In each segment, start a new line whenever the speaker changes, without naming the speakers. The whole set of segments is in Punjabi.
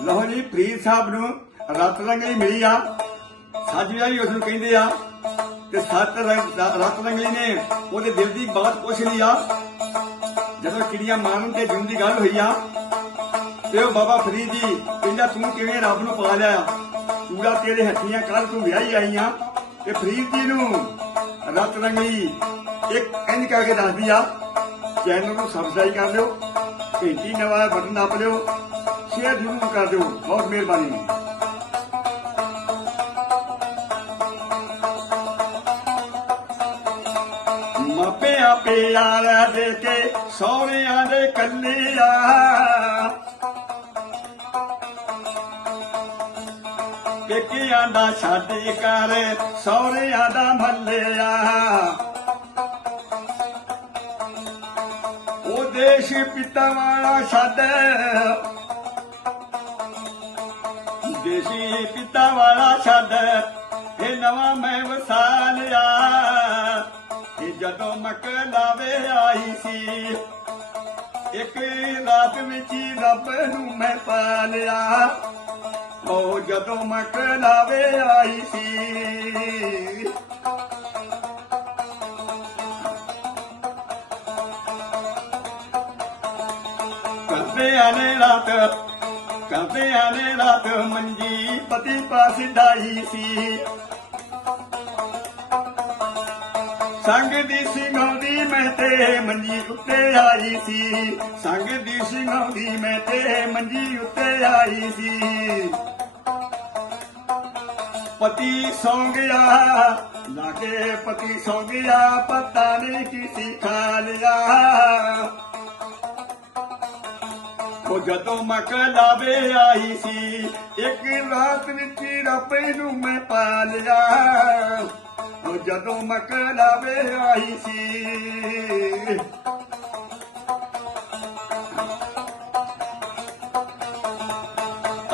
ਲਓ ਜੀ ਫਰੀਦ ਸਾਹਿਬ ਨੂੰ ਰਤ ਰੰਗਲੀ ਮਿਲੀ ਆ। ਸਾਜਿਆ ਵੀ ਉਸ ਨੂੰ ਕਹਿੰਦੇ ਆ ਤੇ ਸੱਤ ਰੰਗ- ਰਤ ਰੰਗਲੀ ਨੇ, ਉਹਦੇ ਦਿਲ ਦੀ ਬਾਤ ਪੁੱਛ ਲਈ ਆ। ਜਦੋਂ ਚਿੜੀਆਂ ਮਾਰਨ ਤੇ ਜੁਨ ਦੀ ਗੱਲ ਹੋਈ ਆ, ਤੇ ਉਹ ਬਾਬਾ ਫਰੀਦ ਜੀ ਕਹਿੰਦਾ, ਤੂੰ ਕਿਵੇਂ ਰੱਬ ਨੂੰ ਪਾ ਲਿਆ? ਚੂੜਾ ਤੇਰੇ ਹੱਥੀਆਂ ਕੱਲ ਤੂੰ ਵਿਆਹੀ ਆਈ ਆ। ਤੇ ਫਰੀਦ ਜੀ ਨੂੰ ਰਤ ਰੰਗਲੀ ਇੱਕ ਇੰਜ ਕਰਕੇ ਦੱਸਦੀ ਆ, ਚੈਨਲ ਨੂੰ ਸਬਸਕ੍ਰਾਈਬ ਕਰ ਲਿਓ, ਘੰਟੀ ਨਵਾਂ ਬਟਨ ਦੱਬ ਲਿਓ ਸ਼ੇਅਰ ਜ਼ਰੂਰ ਕਰ ਦਿਓ। ਬਹੁਤ ਮਿਹਰਬਾਨੀ। ਮਾਪਿਆਂ ਪਿਆਰ ਦੇ ਕੇ ਸਹੁਰਿਆਂ ਦੇ ਕੱਲਿਆ ਪੇਕਿਆਂ ਦਾ ਛੱਡ ਕਰ ਸਹੁਰਿਆਂ ਦਾ ਮੱਲਿਆ। ਉਹ ਦੇਸ਼ ਪਿਤਾ ਵਾਲਾ ਛੱਡ ਦੇਸ਼ੀ ਪਿਤਾ ਵਾਲਾ ਛੱਡ, ਇਹ ਨਵਾਂ ਮੈਂ ਵਸਾ ਲਿਆ। ਇਹ ਜਦੋਂ ਮਕਲਾਵੇ ਆਈ ਸੀ, ਇੱਕ ਰਾਤ ਵਿੱਚ ਰੱਬ ਨੂੰ ਮੈਂ ਪਾ ਲਿਆ। ਉਹ ਜਦੋਂ ਮਕਲਾਵੇ ਆਈ ਸੀ। ਕਦੇ ਆਲੇ ਰਾਤ ਕਦੇ ਨੇ ਰਾਤ ਮੰਜੀ, ਪਤੀ ਪਾਸ ਡਾਈ ਸੀ। ਸੰਗ ਦੀ ਸਿੰਘਾਉਂਦੀ ਮੈਂ ਤੇ ਮੰਜੀ ਉੱਤੇ ਆਈ ਸੀ। ਸੰਗ ਦੀ ਸਿੰਘਾਉਂਦੀ ਮੈਂ ਤੇ ਮੰਜੀ ਉੱਤੇ ਆਈ ਸੀ। ਪਤੀ ਸੌਂ ਗਿਆ ਲਾਗੇ ਪਤੀ ਸੌਂ ਗਿਆ ਪਤਾ ਨਹੀਂ ਕੀ ਸਿਖਾ ਲਿਆ। ਉਹ ਜਦੋਂ ਮਕਲਾਵੇ ਆਈ ਸੀ, ਇੱਕ ਰਾਤ ਵਿੱਚ ਰੱਬ ਨੂੰ ਮੈਂ ਪਾ ਲਿਆ ਉਹ ਜਦੋਂ ਮਕਲਾਵੇ ਆਈ ਸੀ,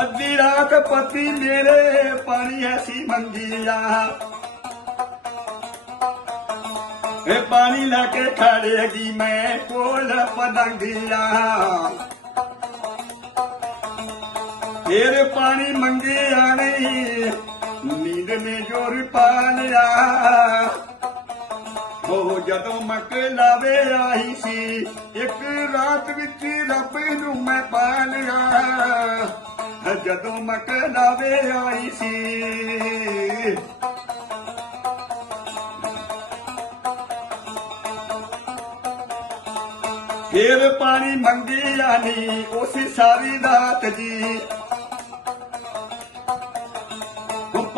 ਅੱਧੀ ਰਾਤ ਪਤੀ ਮੇਰੇ ਪਾਣੀ ਐਸੀ ਮੰਗਿਆ ਇਹ ਪਾਣੀ ਲੈ ਕੇ ਖੜੇਗੀ ਮੈਂ, ਕੋਲ ਪਦੰਗਿਆ ਫੇਰ ਪਾਣੀ ਮੰਗੇ ਨਹੀਂ ਨੀਂਦ ਨੇ ਜੋਰ ਪਾ ਲਿਆ। ਉਹ ਜਦੋਂ ਮਕਲਾਵੇ ਆਈ ਸੀ, ਇੱਕ ਰਾਤ ਵਿੱਚ ਰੱਬ ਨੂੰ ਮੈਂ ਪਾ ਲਿਆ। ਜਦੋਂ ਮਕਲਾਵੇ ਆਈ ਸੀ, ਫੇਰ ਪਾਣੀ ਮੰਗੀ ਨਹੀਂ ਉਸ ਸਾਰੀ ਰਾਤ ਜੀ।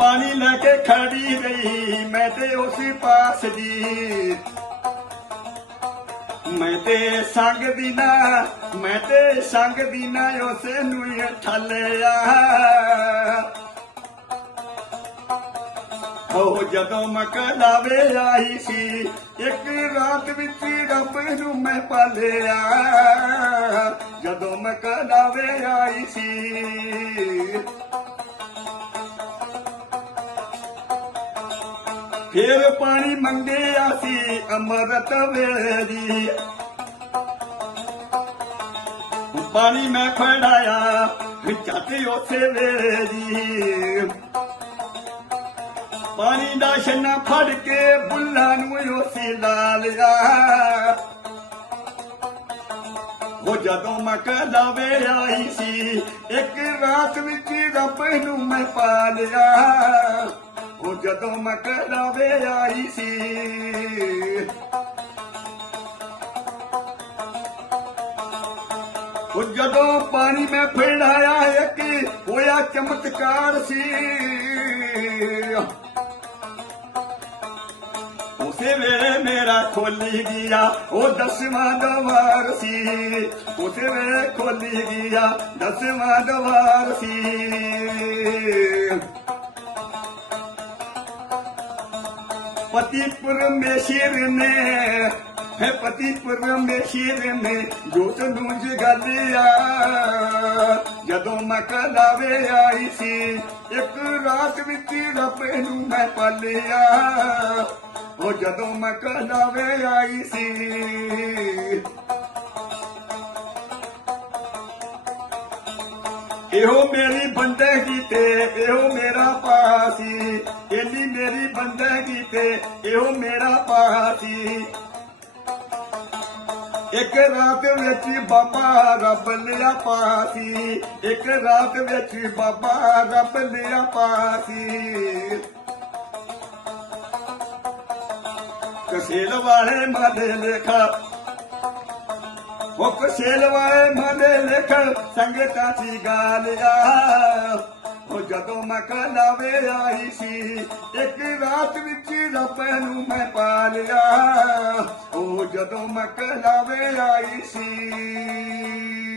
ਪਾਣੀ ਲੈ ਕੇ ਖੜੀ ਰਹੀ, ਮੈਂ ਤੇ ਉਸ ਪਾਸ ਦੀ। ਮੈਂ ਤੇ ਸੰਗ ਦੀ ਨਾ, ਮੈਂ ਤੇ ਸੰਗ ਦੀ ਨਾ, ਉਸ ਨੂੰ ਹੀ ਠੱਲਿਆ। ਉਹ ਜਦੋਂ ਮਕਲਾਵੇ ਆਈ ਸੀ, ਇੱਕ ਰਾਤ ਵਿੱਚ ਰੱਬ ਨੂੰ ਮੈਂ ਪਾਲਿਆ। ਜਦੋਂ ਮਕਲਾਵੇ ਆਈ ਸੀ ਫੇਰ ਪਾਣੀ ਮੰਗਿਆ ਸੀ ਅੰਮ੍ਰਿਤ ਵੇਰੀ ਪਾਣੀ ਮੈਂ ਫੜਾਇਆ ਵਿਚਾਤੇ ਉਸੇ ਵੇਰੀ ਪਾਣੀ ਦਾ ਛੰਨਾ ਫੜ ਕੇ ਬੁੱਲਾਂ ਨੂੰ ਉਸੇ ਲਾ ਲਿਆ ਉਹ ਜਦੋਂ ਮੈਂ ਮਕਲਾਵੇ ਆਈ ਸੀ, ਇੱਕ ਰਾਤ ਵਿੱਚ ਰੱਬ ਨੂੰ ਮੈਂ ਪਾ ਲਿਆ। ਉਹ ਜਦੋਂ ਮਕਲਾਵੇ ਆਈ ਸੀ। ਉਹ ਜਦੋਂ ਪਾਣੀ ਮੈਂ ਫੜਾਇਆ ਇੱਕ ਹੋਇਆ ਚਮਤਕਾਰ ਸੀ। ਉਸੇ ਵੇਲੇ ਮੇਰਾ ਖੋਲੀ ਗਿਆ, ਉਹ ਦਸਵਾਂ ਦਵਾਰ ਸੀ। ਉਸੇ ਵੇਲੇ ਖੋਲੀ ਗਿਆ, ਦਸਵਾਂ ਦਵਾਰ ਸੀ। ਪਤੀ ਪਰਮੇਸ਼ਰ ਨੇ ਹੈ ਪਤੀ ਪਰਮੇਸ਼ਰ ਨੇ ਜੋਤ ਨੂੰ ਜਗਾਲਿਆ ਜਦੋਂ ਮਕਲਾਵੇ ਆਈ ਸੀ ਇੱਕ ਰਾਤ ਵਿੱਚ ਰੱਬ ਨੂੰ ਮੈਂ ਪਾਲਿਆ ਉਹ ਜਦੋਂ ਮਕਲਾਵੇ ਆਈ ਸੀ ਇਹੋ ਮੇਰੀ ਬੰਦਗੀ ਤੇ ਇਹੋ ਮੇਰਾ ਪਾਸੀ ਇਹਨੀ ਮੇਰੀ ਬੰਦਗੀ ਤੇ ਇਹੋ ਮੇਰਾ ਪਾਸੀ ਇੱਕ ਰਾਤ ਵਿੱਚ ਬਾਬਾ ਰੱਬ ਲਿਆ ਪਾਸੀ ਇੱਕ ਰਾਤ ਵਿੱਚ ਬਾਬਾ ਰੱਬ ਲਿਆ ਪਾਸੀ ਕਸੇਲ ਵਾਲੇ ਮਾਦੇ ਲੇਖਾ ਉਹ ਕਸੇਲ ਵਾਲੇ ਮਾਦੇ ਲੇਖਣ, ਸੰਗਤਾਂ ਦੀ ਗਾਲਿਆ ਉਹ ਜਦੋਂ ਮੈਂ ਕਲਾਵੇ ਆਈ ਸੀ, ਇੱਕ ਰਾਤ ਵਿੱਚ ਰੱਬ ਨੂੰ ਮੈਂ ਪਾ ਲਿਆ ਉਹ ਜਦੋਂ ਮੈਂ ਕਲਾਵੇ ਆਈ ਸੀ।